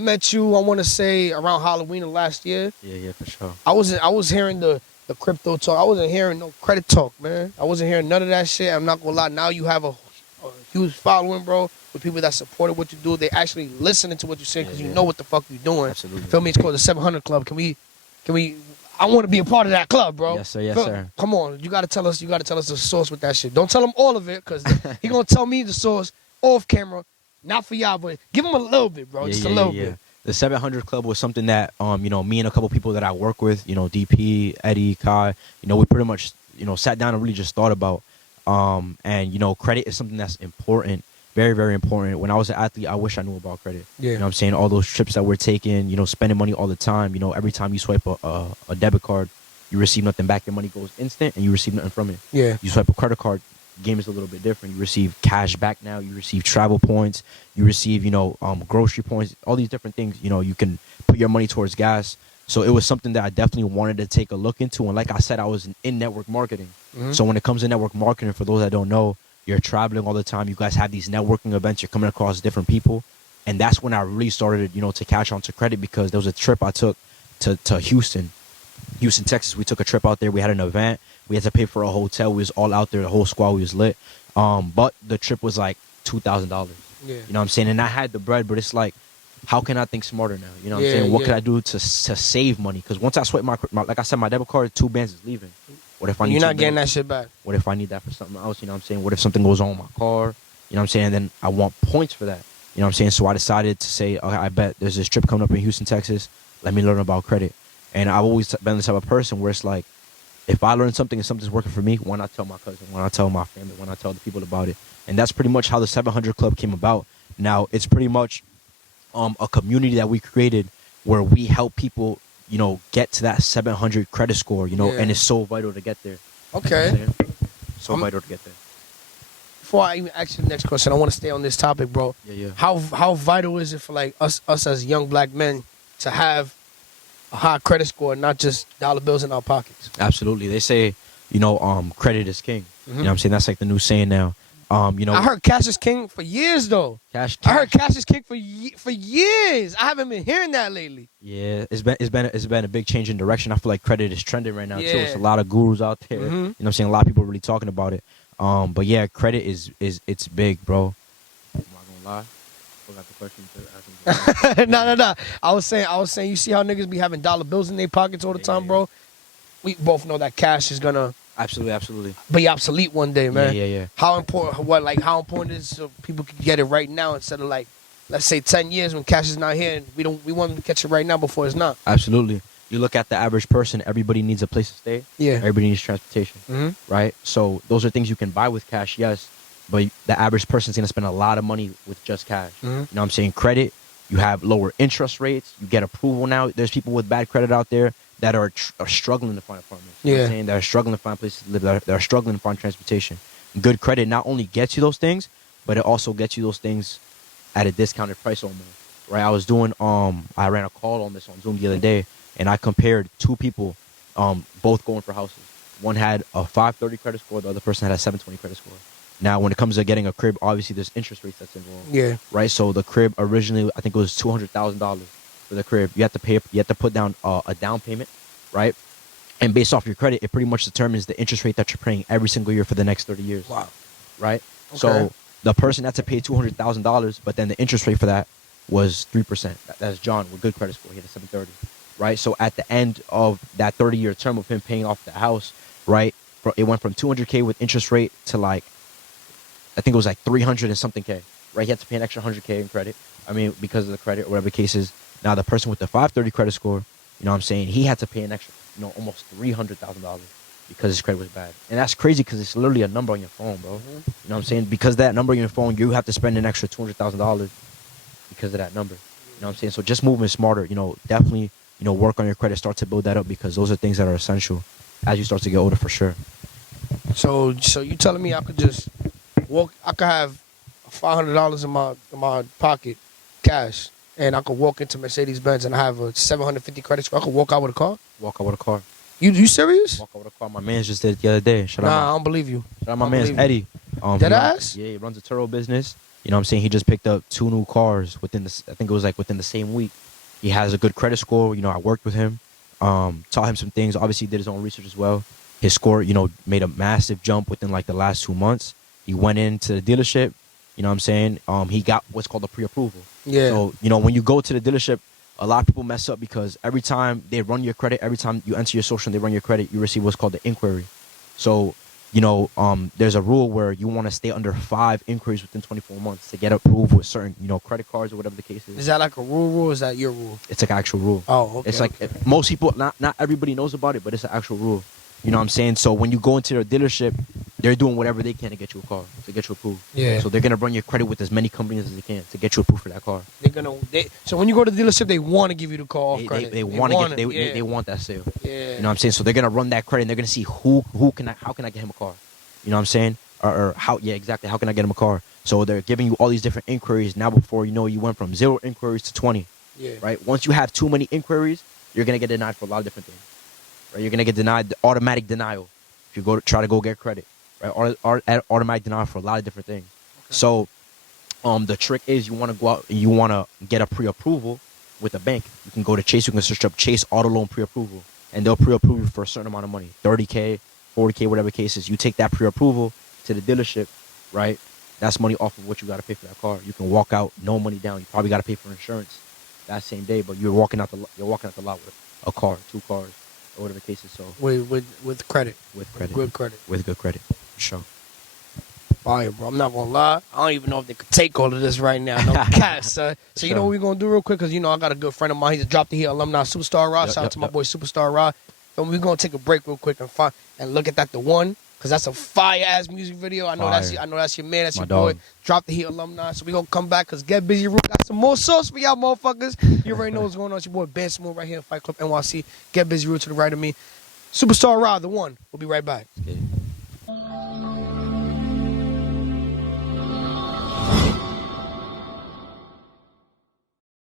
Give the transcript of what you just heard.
met you, I want to say, around Halloween of last year. Yeah, for sure. I was hearing the crypto talk. I wasn't hearing no credit talk, man. I wasn't hearing none of that shit. I'm not gonna lie. Now you have a huge following, bro, with people that supported what you do. They actually listening to what you say because you know what the fuck you're doing. Absolutely. Feel me? It's called the 700 Club. Can we? I want to be a part of that club, bro. Yes, sir. Yes, sir. Come on, you gotta tell us. You gotta tell us the source with that shit. Don't tell him all of it, cause he gonna tell me the source off camera. Not for y'all, but give him a little bit, bro. Just a little bit. The 700 Club was something that, me and a couple people that I work with, DP, Eddie, Kai, we pretty much, sat down and really just thought about. And, credit is something that's important, very, very important. When I was an athlete, I wish I knew about credit. Yeah. You know what I'm saying? All those trips that we're taking, spending money all the time. Every time you swipe a debit card, you receive nothing back. Your money goes instant and you receive nothing from it. Yeah. You swipe a credit card, game is a little bit different. You receive cash back now. You receive travel points. You receive, grocery points, all these different things. You can put your money towards gas. So it was something that I definitely wanted to take a look into. And like I said, I was in network marketing. Mm-hmm. So when it comes to network marketing, for those that don't know, you're traveling all the time. You guys have these networking events. You're coming across different people. And that's when I really started, to catch on to credit, because there was a trip I took to Houston, Texas. We took a trip out there. We had an event. We had to pay for a hotel. We was all out there. The whole squad, we was lit. But the trip was like $2,000. Yeah. You know what I'm saying? And I had the bread, but it's like, how can I think smarter now? You know what I'm saying? What can I do to save money? Because once I swipe my, like I said, my debit card, 2 bands is leaving. What if I need You're not getting that shit back. What if I need that for something else? You know what I'm saying? What if something goes on with my car? You know what I'm saying? And then I want points for that. You know what I'm saying? So I decided to say, okay, I bet there's this trip coming up in Houston, Texas. Let me learn about credit. And I've always been the type of person where it's like, if I learn something and something's working for me, why not tell my cousin? Why not tell my family? Why not tell the people about it? And that's pretty much how the 700 Club came about. Now, it's pretty much a community that we created where we help people, get to that 700 credit score, and it's so vital to get there. Okay. You know so vital to get there. Before I even ask you the next question, I want to stay on this topic, bro. Yeah. How vital is it for like us as young black men to have a high credit score, not just dollar bills in our pockets? Absolutely. They say, credit is king. Mm-hmm. You know what I'm saying? That's like the new saying now. I heard cash is king for years, though. Cash. I heard cash is king for years. I haven't been hearing that lately. Yeah, it's been a big change in direction. I feel like credit is trending right now too. It's a lot of gurus out there. Mm-hmm. You know what I'm saying? A lot of people are really talking about it. But yeah, credit is it's big, bro. I'm not gonna lie. Forgot the question. No. I was saying, you see how niggas be having dollar bills in their pockets all the time, bro? We both know that cash is gonna absolutely be obsolete one day, man. Yeah. How important is it so people can get it right now instead of like, let's say 10 years when cash is not here and we want them to catch it right now before it's not. Absolutely. You look at the average person, everybody needs a place to stay. Yeah. Everybody needs transportation. Mm-hmm. Right? So those are things you can buy with cash, yes. But the average person's going to spend a lot of money with just cash. Mm-hmm. You know what I'm saying? Credit, you have lower interest rates. You get approval now. There's people with bad credit out there that are struggling to find apartments. You know what I'm saying? They're struggling to find places to live. They're struggling to find transportation. Good credit not only gets you those things, but it also gets you those things at a discounted price almost. Right? I was doing, I ran a call on this on Zoom the other day, and I compared 2 people, both going for houses. One had a 530 credit score. The other person had a 720 credit score. Now, when it comes to getting a crib, obviously there's interest rates that's involved. Yeah. Right. So the crib originally, I think it was $200,000 for the crib. You have to put down a down payment, right? And based off your credit, it pretty much determines the interest rate that you're paying every single year for the next 30 years. Wow. Right. Okay. So the person had to pay $200,000, but then the interest rate for that was 3%. That's John with good credit score. He had a 730. Right. So at the end of that 30-year term of him paying off the house, right, it went from $200K with interest rate to like, I think it was like 300 and something K, right? He had to pay an extra 100K in credit. I mean, because of the credit or whatever the case is. Now, the person with the 530 credit score, you know what I'm saying, he had to pay an extra, almost $300,000 because his credit was bad. And that's crazy because it's literally a number on your phone, bro. Mm-hmm. You know what I'm saying? Because that number on your phone, you have to spend an extra $200,000 because of that number. You know what I'm saying? So just moving smarter, definitely, work on your credit, start to build that up because those are things that are essential as you start to get older for sure. So you telling me I could just I could have $500 in my pocket, cash, and I could walk into Mercedes-Benz and I have a 750 credit score. I could walk out with a car? Walk out with a car. You serious? Walk out with a car. My man just did it the other day. I don't believe you. Shout out my man Eddie. Dead ass? Yeah, he runs a Turo business. You know what I'm saying? He just picked up 2 new cars within the, I think it was like within the same week. He has a good credit score. You know, I worked with him, taught him some things. Obviously, did his own research as well. His score, you know, made a massive jump within like the last 2 months. He went into the dealership. You know what I'm saying? He got what's called a pre-approval. Yeah. So, you know, when you go to the dealership, a lot of people mess up because every time they run your credit, every time you enter your social and they run your credit, you receive what's called the inquiry. So, you know, there's a rule where you want to stay under 5 inquiries within 24 months to get approved with certain, you know, credit cards or whatever the case is. Is that like a rule? Or is that your rule? It's like an actual rule. Oh, okay. It's like most people, not everybody knows about it, but it's an actual rule. You know what I'm saying? So when you go into their dealership, they're doing whatever they can to get you a car, to get you approved. Yeah. So they're gonna run your credit with as many companies as they can to get you approved for that car. So when you go to the dealership, they want to give you the car off credit. They want that sale. Yeah. You know what I'm saying? So they're gonna run that credit and they're gonna see how can I get him a car? You know what I'm saying? Or how exactly, how can I get him a car? So they're giving you all these different inquiries. Now before you know, you went from 0 inquiries to 20. Yeah. Right? Once you have too many inquiries, you're gonna get denied for a lot of different things. Right? You're gonna get denied, the automatic denial if you try to go get credit. Right? Automatic denial for a lot of different things. Okay. So the trick is you want to go out and you want to get a pre-approval with a bank. You can go to Chase. You can search up Chase Auto Loan pre-approval, and they'll pre-approve you for a certain amount of money, 30K, 40K, whatever the case is. You take that pre-approval to the dealership, right? That's money off of what you got to pay for that car. You can walk out, no money down. You probably got to pay for insurance that same day, but you're walking out the lot with a car, 2 cars, or whatever the case is. So with credit, with credit, good credit, with good credit, for sure. Fire, bro. I'm not gonna lie. I don't even know if they could take all of this right now. No cap, son. So you know what we're gonna do real quick? Because, you know, I got a good friend of mine. He's a Drop the Heat alumni, Superstar Ra. Shout out to my boy Superstar Ra. So we're gonna take a break real quick and look at that, The One. Because that's a fire-ass music video. I know that's your man. That's my your boy. Dog. Drop the Heat alumni. So we're going to come back because GetbusyRu got some more sauce for y'all motherfuckers. You already know what's going on. It's your boy Ben Smooth right here in Fight Club NYC. GetbusyRu to the right of me. Superstar Ra, The One. We'll be right back. Okay.